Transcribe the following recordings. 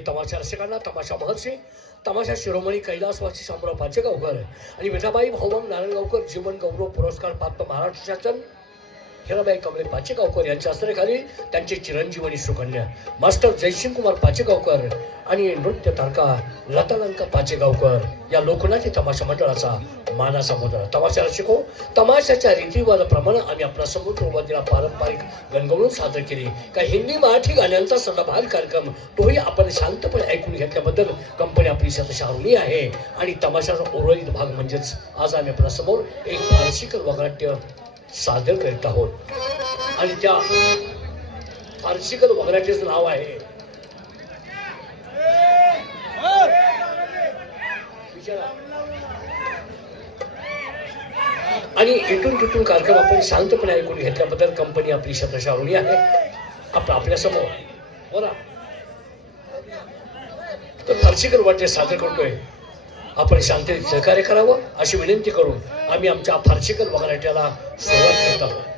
प्रिय तमाशा रसिकांना, तमाशा महर्षी, तमाशा शिरोमणी कैलासवासी शामराव पाचेगावकर आणि विठाबाई भाऊमंग नारायणगावकर जीवन गौरव पुरस्कार प्राप्त महाराष्ट्र शासन हिराबाई कमले पाचेगावकर यांच्या आश्रयाखाली त्यांचे चिरंजीव आणि सुकन्या मास्टर जयसिंग कुमार पाचेगावकर आणि नृत्य तारका लतालंका पाचेगावकर या लोकनाट्य तमाशा मंडळाचा मानाचा मुद्रा. तमाशा रसिको, तमाशाच्या रीतिरिवाजाप्रमाणे आम्ही आपला समोर सुरुवातीला पारंपरिक गणगवळून सादर केली. काही हिंदी मराठी गाण्यांचा सदाबहार कार्यक्रम तोही आपण शांतपणे ऐकून घेतल्याबद्दल कंपनी आपली शतशः ऋणी आहे. आणि तमाशाचा उर्वरित भाग म्हणजेच आज आम्ही आपल्या समोर एक फारसीकर वगनाट्य सादर करीत आहोत आणि त्या फारसीकर वगनाट्याचं नाव आहे आणि इथून तिथून कार्यक्रम आपण शांतपणे ऐकून घेतल्याबद्दल कंपनी आपली शतशः ऋणी आहे. आपल्या समोर बोला तर फारसीकर वाट्य सादर करतोय. आपण शांततेत सहकार्य करावं अशी विनंती करून आम्ही आमच्या फारसीकर वगनाट्याला सुरुवात करत आहोत.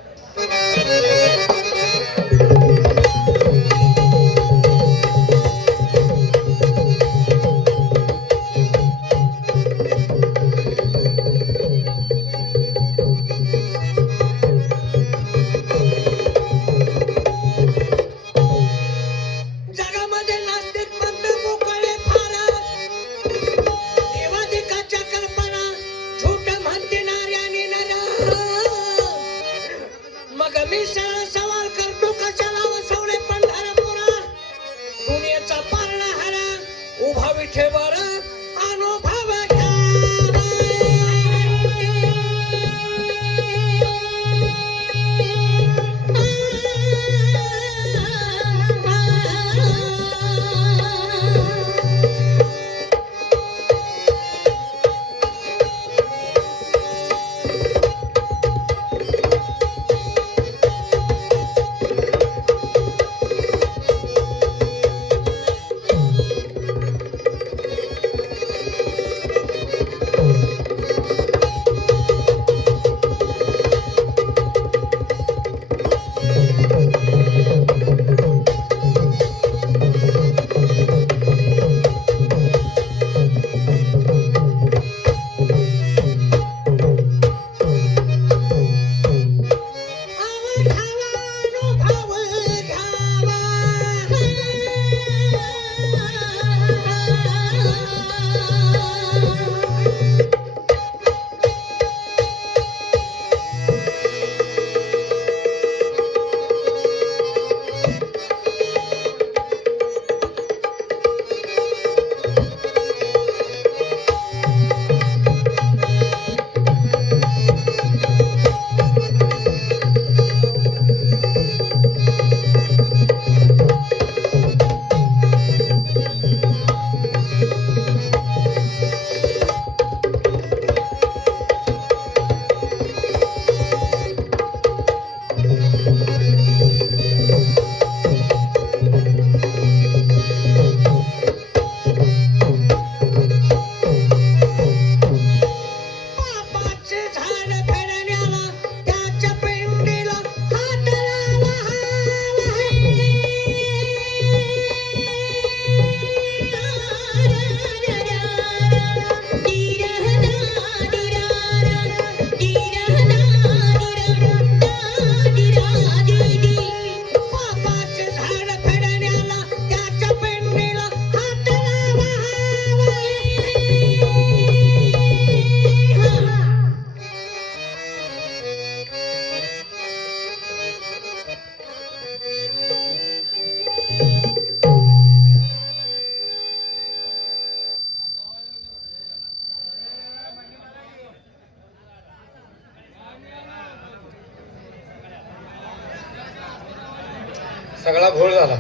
सगळा घोळ झाला.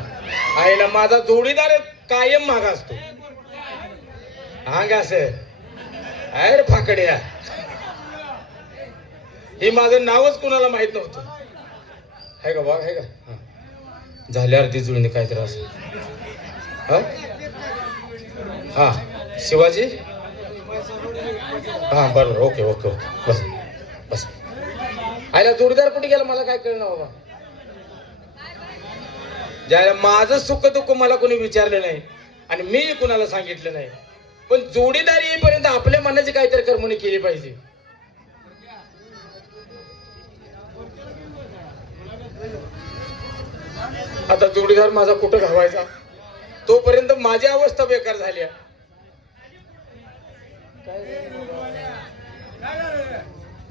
आईला माझा जोडीदार कायम मागा असतो. हा ग असं अरे फाकड्या, हे माझं नावच कुणाला माहित नव्हतं. आहे का बघ, आहे का झाल्या अर्धी जुळणी काय त्रास. हा शिवाजी, हा बरोबर, ओके ओके ओके, बस बस. आईला जोडीदार कुठे गेला मला काय कळलं बाबा. ज्याला माझं सुख दुःख मला कोणी विचारलं नाही आणि मी कुणाला सांगितलं नाही. पण जोडीदार येईपर्यंत आपल्या मनाची काहीतरी कर्मणी केली पाहिजे. आता जोडीदार माझा कुठं घावायचा तोपर्यंत माझी अवस्था बेकार झाली आहे.